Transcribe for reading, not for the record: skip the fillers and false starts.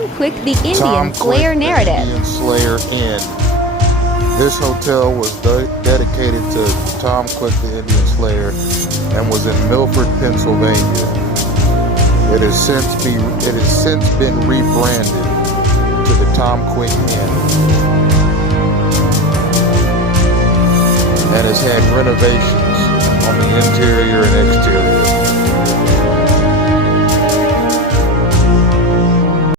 Tom Quick the Indian Tom Slayer Quick, the narrative. Indian Slayer Inn. This hotel was dedicated to Tom Quick the Indian Slayer and was in Milford, Pennsylvania. It has since been rebranded to the Tom Quick Inn and has had renovations on the interior and exterior.